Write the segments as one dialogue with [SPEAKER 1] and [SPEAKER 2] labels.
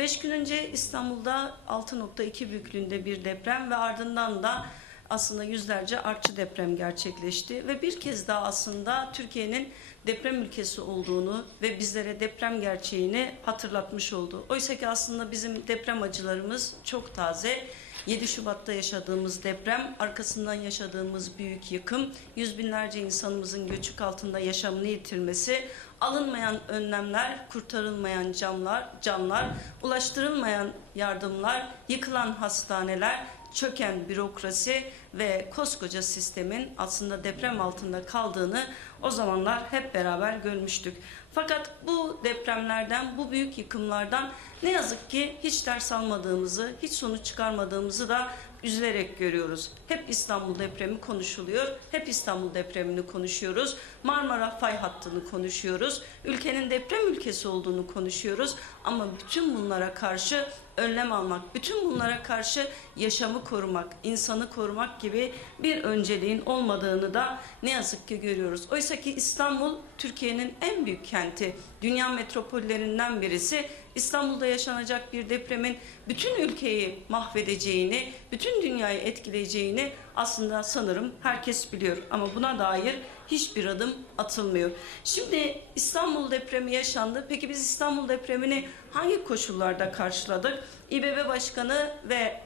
[SPEAKER 1] Beş gün önce İstanbul'da 6.2 büyüklüğünde bir deprem ve ardından da aslında yüzlerce artçı deprem gerçekleşti ve bir kez daha aslında Türkiye'nin deprem ülkesi olduğunu ve bizlere deprem gerçeğini hatırlatmış oldu. Oysa ki aslında bizim deprem acılarımız çok taze. 7 Şubat'ta yaşadığımız deprem, arkasından yaşadığımız büyük yıkım, yüz binlerce insanımızın göçük altında yaşamını yitirmesi, alınmayan önlemler, kurtarılmayan camlar, canlar, ulaştırılmayan yardımlar, yıkılan hastaneler, çöken bürokrasi ve koskoca sistemin aslında deprem altında kaldığını o zamanlar hep beraber görmüştük. Fakat bu depremlerden, bu büyük yıkımlardan ne yazık ki hiç ders almadığımızı, hiç sonuç çıkarmadığımızı da üzülerek görüyoruz. Hep İstanbul depremi konuşuluyor, hep İstanbul depremini konuşuyoruz. Marmara fay hattını konuşuyoruz. Ülkenin deprem ülkesi olduğunu konuşuyoruz. Ama bütün bunlara karşı önlem almak, bütün bunlara karşı yaşamı korumak, insanı korumak gibi bir önceliğin olmadığını da ne yazık ki görüyoruz. Oysa ki İstanbul Türkiye'nin en büyük kenti, dünya metropollerinden birisi. İstanbul'da yaşanacak bir depremin bütün ülkeyi mahvedeceğini, bütün dünyayı etkileyeceğini aslında sanırım herkes biliyor. Ama buna dair hiçbir adım atılmıyor. Şimdi İstanbul depremi yaşandı. Peki biz İstanbul depremini hangi koşullarda karşıladık? İBB Başkanı ve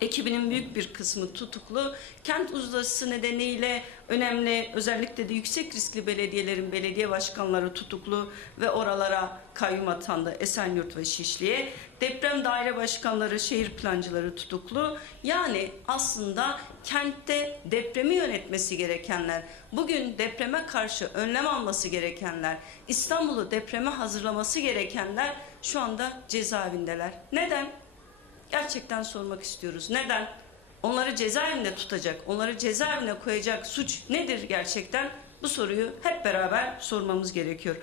[SPEAKER 1] ekibinin büyük bir kısmı tutuklu. Kent uzlaşısı nedeniyle önemli özellikle de yüksek riskli belediyelerin belediye başkanları tutuklu ve oralara kayyum atandı Esenyurt ve Şişli'ye. Deprem daire başkanları, şehir plancıları tutuklu. Yani aslında kentte depremi yönetmesi gerekenler, bugün depreme karşı önlem alması gerekenler, İstanbul'u depreme hazırlaması gerekenler şu anda cezaevindeler. Neden? Gerçekten sormak istiyoruz. Neden? Onları cezaevinde tutacak, onları cezaevine koyacak suç nedir gerçekten? Bu soruyu hep beraber sormamız gerekiyor.